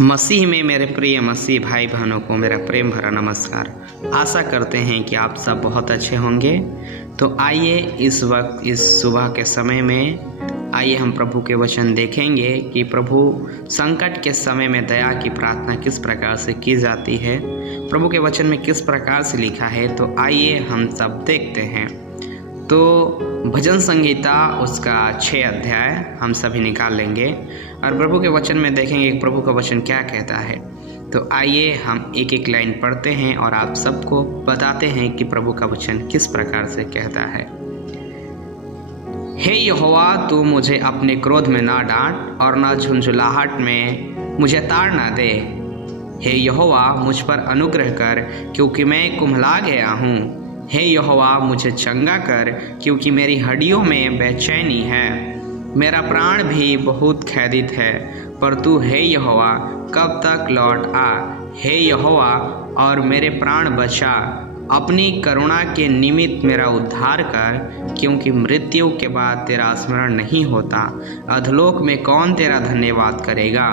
मसीह में मेरे प्रिय मसीह भाई बहनों को मेरा प्रेम भरा नमस्कार। आशा करते हैं कि आप सब बहुत अच्छे होंगे। तो आइए इस वक्त इस सुबह के समय में आइए हम प्रभु के वचन देखेंगे कि प्रभु संकट के समय में दया की प्रार्थना किस प्रकार से की जाती है, प्रभु के वचन में किस प्रकार से लिखा है। तो आइए हम सब देखते हैं। तो भजन संहिता उसका 6 अध्याय हम सभी निकाल लेंगे और प्रभु के वचन में देखेंगे कि प्रभु का वचन क्या कहता है। तो आइए हम एक एक लाइन पढ़ते हैं और आप सबको बताते हैं कि प्रभु का वचन किस प्रकार से कहता है। हे यहोवा, तू मुझे अपने क्रोध में ना डांट और ना झुंझुलाहट में मुझे ताड़ ना दे। हे यहोवा, मुझ पर अनुग्रह कर क्योंकि मैं कुम्हला गया हूँ। हे यहोवा, मुझे चंगा कर क्योंकि मेरी हड्डियों में बेचैनी है। मेरा प्राण भी बहुत खेदित है, पर तू हे यहोवा कब तक लौट आ। हे यहोवा, और मेरे प्राण बचा। अपनी करुणा के निमित्त मेरा उद्धार कर, क्योंकि मृत्यु के बाद तेरा स्मरण नहीं होता। अधलोक में कौन तेरा धन्यवाद करेगा।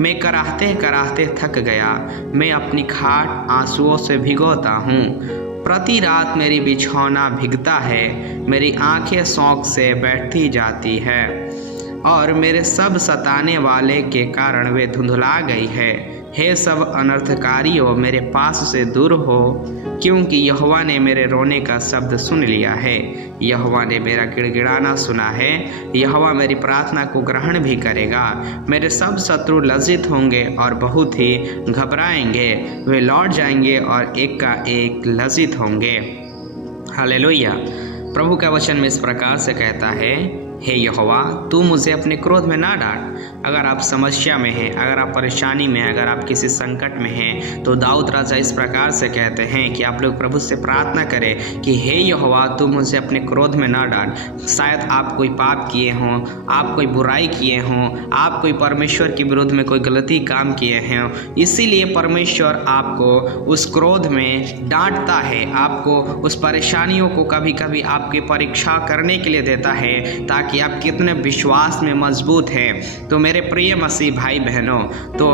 मैं कराहते कराहते थक गया, मैं अपनी खाट आंसुओं से भिगोता हूँ। प्रति रात मेरी बिछौना भीगता है, मेरी आंखें शौक से बैठती जाती है और मेरे सब सताने वाले के कारण वे धुंधला गई है। हे सब अनर्थकारियों, मेरे पास से दूर हो, क्योंकि यहोवा ने मेरे रोने का शब्द सुन लिया है। यहोवा ने मेरा गिड़गिड़ाना सुना है। यहोवा मेरी प्रार्थना को ग्रहण भी करेगा। मेरे सब शत्रु लज्जित होंगे और बहुत ही घबराएंगे। वे लौट जाएंगे और एक का एक लज्जित होंगे। हालेलुया। प्रभु का वचन में इस प्रकार से कहता है, हे यहोवा, तू मुझे अपने क्रोध में ना डांट। अगर आप समस्या में हैं, अगर आप परेशानी में हैं, अगर आप किसी संकट में हैं, तो दाऊद राजा इस प्रकार से कहते हैं कि आप लोग प्रभु से प्रार्थना करें कि हे यहोवा, तू मुझे अपने क्रोध में ना डांट। शायद आप कोई पाप किए हों, आप कोई बुराई किए हों, आप कोई परमेश्वर के विरुद्ध में कोई गलती काम किए हैं, इसीलिए परमेश्वर आपको उस क्रोध में डांटता है, आपको उस परेशानियों को कभी कभी आपकी परीक्षा करने के लिए देता है ताकि आप कितने विश्वास में मजबूत हैं। तो मेरे प्रिय मसीह भाई बहनों, तो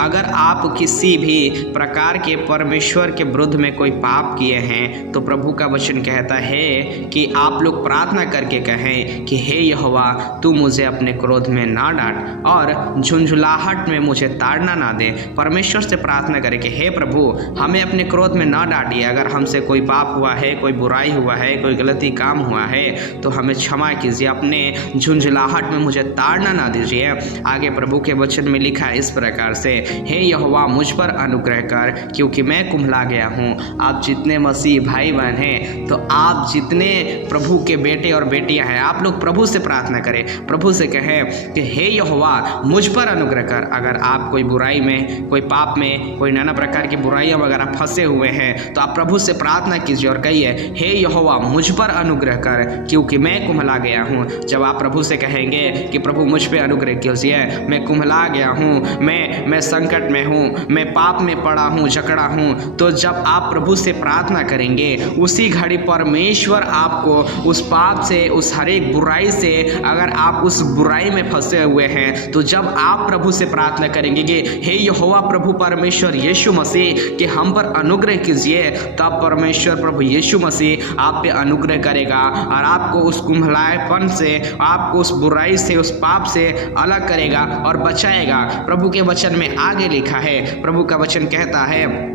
अगर आप किसी भी प्रकार के परमेश्वर के विरुद्ध में कोई पाप किए हैं, तो प्रभु का वचन कहता है कि आप लोग प्रार्थना करके कहें कि हे यहोवा, तू मुझे अपने क्रोध में ना डांट और झुंझुलाहट में मुझे ताड़ना ना दे। परमेश्वर से प्रार्थना करें कि हे प्रभु, हमें अपने क्रोध में ना डांटिए। अगर हमसे कोई पाप हुआ है, कोई बुराई हुआ है, कोई गलती काम हुआ है, तो हमें क्षमा कीजिए। अपने झुंझुलाहट में मुझे ताड़ना ना दीजिए। आगे प्रभु के वचन में लिखा इस प्रकार से, हे यहोवा, मुझ पर अनुग्रह कर क्योंकि मैं कुम्हला गया हूँ। आप जितने मसीह भाई बहन हैं, तो आप जितने प्रभु के बेटे और बेटियां हैं, आप लोग प्रभु से प्रार्थना करें, प्रभु से कहें कि हे यहोवा, मुझ पर अनुग्रह कर। अगर आप कोई बुराई में, कोई पाप में, कोई नाना प्रकार की बुराइयों में अगर आप फंसे हुए हैं, तो आप प्रभु से प्रार्थना कीजिए और कहिए, हे यहोवा, मुझ पर अनुग्रह कर क्योंकि मैं कुम्हला गया हूँ। जब आप प्रभु से कहेंगे कि प्रभु मुझ पे अनुग्रह कीजिए, मैं कुम्हला गया हूँ, मैं संकट में हूँ, मैं पाप में पड़ा हूँ, जकड़ा हूँ, तो जब आप प्रभु से प्रार्थना करेंगे, उसी घड़ी परमेश्वर आपको उस पाप से, उस हर एक बुराई से, अगर आप उस बुराई में फंसे हुए हैं, तो जब आप प्रभु से प्रार्थना करेंगे कि हे यहोवा प्रभु परमेश्वर यीशु मसीह कि हम पर अनुग्रह कीजिए, तब परमेश्वर प्रभु यीशु मसीह आप पे अनुग्रह करेगा और आपको उस कुम्हलाएपन से, आपको उस बुराई से, उस पाप से अलग करेगा और बचाएगा। प्रभु के वचन में आगे लिखा है, प्रभु का वचन कहता है,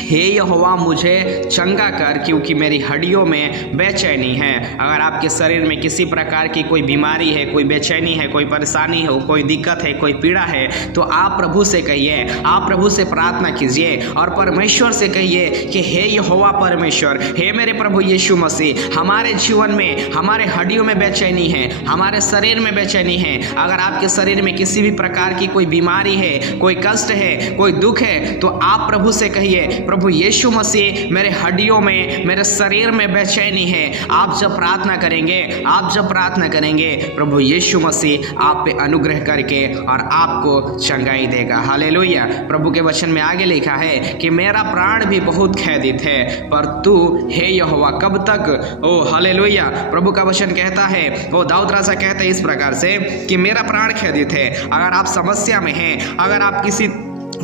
हे यहोवा, मुझे चंगा कर क्योंकि मेरी हड्डियों में बेचैनी है। अगर आपके शरीर में किसी प्रकार की कोई बीमारी है, कोई बेचैनी है, कोई परेशानी हो, कोई दिक्कत है, कोई पीड़ा है, तो आप प्रभु से कहिए, आप प्रभु से प्रार्थना कीजिए और परमेश्वर से कहिए कि हे यहोवा परमेश्वर, हे मेरे प्रभु यीशु मसीह, हमारे जीवन में, हमारे हड्डियों में बेचैनी है, हमारे शरीर में बेचैनी है। अगर आपके शरीर में किसी भी प्रकार की कोई बीमारी है, कोई कष्ट है, कोई दुख है, तो आप प्रभु से कहिए, प्रभु यीशु मसीह, मेरे हड्डियों में, मेरे शरीर में बेचैनी है। आप जब प्रार्थना करेंगे, आप जब प्रार्थना करेंगे, प्रभु यीशु मसीह आप पे अनुग्रह करके और आपको चंगाई देगा। हालेलुया। प्रभु के वचन में आगे लिखा है कि मेरा प्राण भी बहुत खेदित है, पर तू हे यहोवा कब तक। ओ हालेलुया। प्रभु का वचन कहता है, वो दाऊद राजा कहते हैं इस प्रकार से कि मेरा प्राण खेदित है। अगर आप समस्या में हैं, अगर आप किसी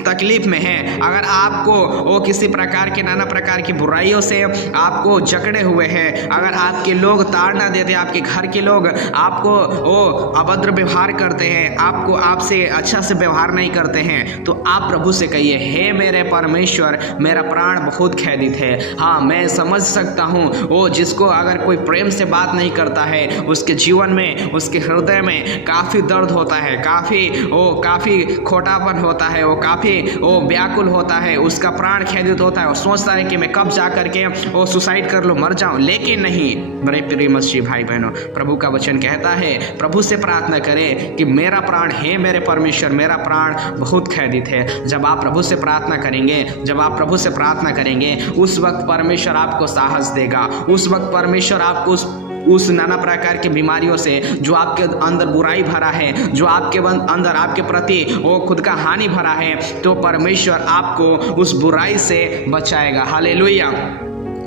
तकलीफ में हैं, अगर आपको वो किसी प्रकार के नाना प्रकार की बुराइयों से आपको जकड़े हुए हैं, अगर आपके लोग ताड़ना देते, आपके घर के लोग आपको वो अभद्र व्यवहार करते हैं, आपको आपसे अच्छा से व्यवहार नहीं करते हैं, तो आप प्रभु से कहिए, हे मेरे परमेश्वर, मेरा प्राण बहुत खेदित है। हाँ, मैं समझ सकता हूँ वो जिसको अगर कोई प्रेम से बात नहीं करता है, उसके जीवन में, उसके हृदय में काफ़ी दर्द होता है, काफ़ी खोटापन होता है, वो काफ़ी व्याकुल होता है, उसका प्राण खेदित होता है, वो सोचता है कि मैं कब जा करके वो सुसाइड कर लूँ, मर जाऊँ। लेकिन नहीं मेरे प्रिय मसीही भाई बहनों, प्रभु का वचन कहता है, प्रभु से प्रार्थना करें कि मेरा प्राण, हे मेरे परमेश्वर, मेरा प्राण बहुत खेदित है। जब आप प्रभु से प्रार्थना करेंगे, जब आप प्रभु से प्रार्थना करेंगे, उस वक्त परमेश्वर आपको साहस देगा, उस वक्त परमेश्वर आपको उस नाना प्रकार की बीमारियों से, जो आपके अंदर बुराई भरा है, जो आपके अंदर आपके प्रति वो खुद का हानि भरा है, तो परमेश्वर आपको उस बुराई से बचाएगा। हालेलुया।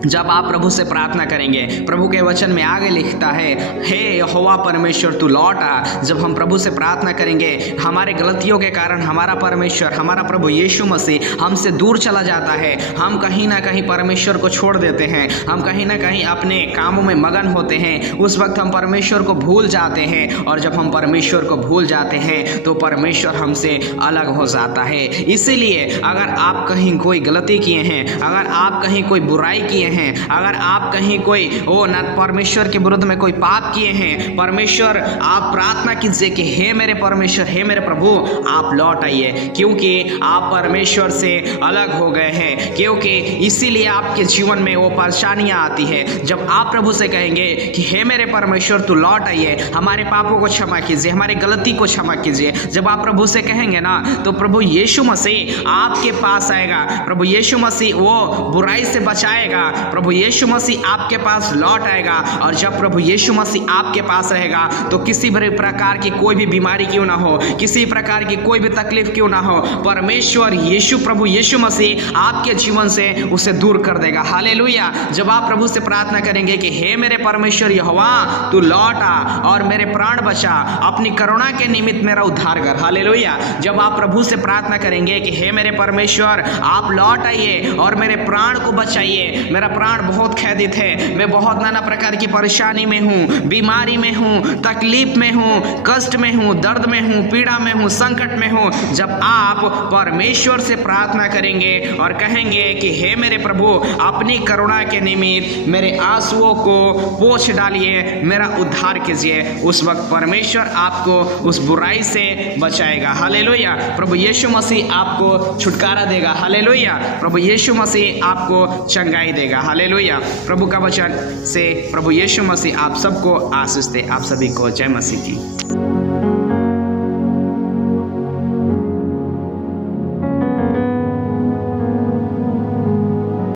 जब आप प्रभु से प्रार्थना करेंगे, प्रभु के वचन में आगे लिखता है, हे यहोवा परमेश्वर तू लौट आ। जब हम प्रभु से प्रार्थना करेंगे, हमारे गलतियों के कारण हमारा परमेश्वर, हमारा प्रभु यीशु मसीह हमसे दूर चला जाता है, हम कहीं ना कहीं परमेश्वर को छोड़ देते हैं, हम कहीं ना कहीं अपने कामों में मगन होते हैं, उस वक्त हम परमेश्वर को भूल जाते हैं। और जब हम परमेश्वर को भूल जाते हैं तो परमेश्वर हमसे अलग हो जाता है। इसीलिए अगर आप कहीं कोई गलती किए हैं, अगर आप कहीं कोई बुराई किए हैं, अगर आप कहीं कोई परमेश्वर के विरुद्ध में कोई पाप किए हैं, परमेश्वर आप प्रार्थना कीजिए कि हे मेरे परमेश्वर, हे मेरे प्रभु, आप लौट आइए, क्योंकि आप परमेश्वर से अलग हो गए हैं, क्योंकि इसीलिए आपके जीवन में वो परेशानियां आती है। जब आप प्रभु से कहेंगे कि हे मेरे परमेश्वर तू लौट आइए, हमारे पापों को क्षमा कीजिए, हमारे गलती को क्षमा कीजिए, जब आप प्रभु से कहेंगे ना, तो प्रभु यीशु मसीह आपके पास आएगा, प्रभु यीशु मसीह वो बुराई से बचाएगा, प्रभु यीशु मसीह आपके पास लौट आएगा। और जब प्रभु यीशु मसीह आपके पास रहेगा, तो किसी भी प्रकार की कोई भी बीमारी क्यों ना हो, किसी प्रकार की कोई भी तकलीफ क्यों ना हो, परमेश्वर यीशु, प्रभु यीशु मसीह आपके जीवन से उसे दूर कर देगा। हालेलुया। जब आप प्रभु से प्रार्थना करेंगे कि हे मेरे परमेश्वर यहोवा तू लौट आ और मेरे प्राण बचा, अपनी करुणा के निमित्त मेरा उद्धार कर। हालेलुया। जब आप प्रभु से प्रार्थना करेंगे कि हे मेरे परमेश्वर आप लौट आइए और मेरे प्राण को बचाइए, मेरा प्राण बहुत खेदित है, मैं बहुत नाना प्रकार की परेशानी में हूँ, बीमारी में हूँ, तकलीफ में हूँ, कष्ट में हूँ, दर्द में हूँ, पीड़ा में हूँ, संकट में हूँ। जब आप परमेश्वर से प्रार्थना करेंगे और कहेंगे कि हे मेरे प्रभु अपनी करुणा के निमित्त मेरे आंसुओं को पोंछ डालिए, मेरा उद्धार कीजिए, उस वक्त परमेश्वर आपको उस बुराई से बचाएगा। हालेलुया। प्रभु यीशु मसीह आपको छुटकारा देगा। हालेलुया। प्रभु यीशु मसीह आपको चंगाई देगा। हालेलुया। प्रभु का वचन से प्रभु यीशु मसीह आप सबको आशीष दे। आप सभी को जय मसीह की।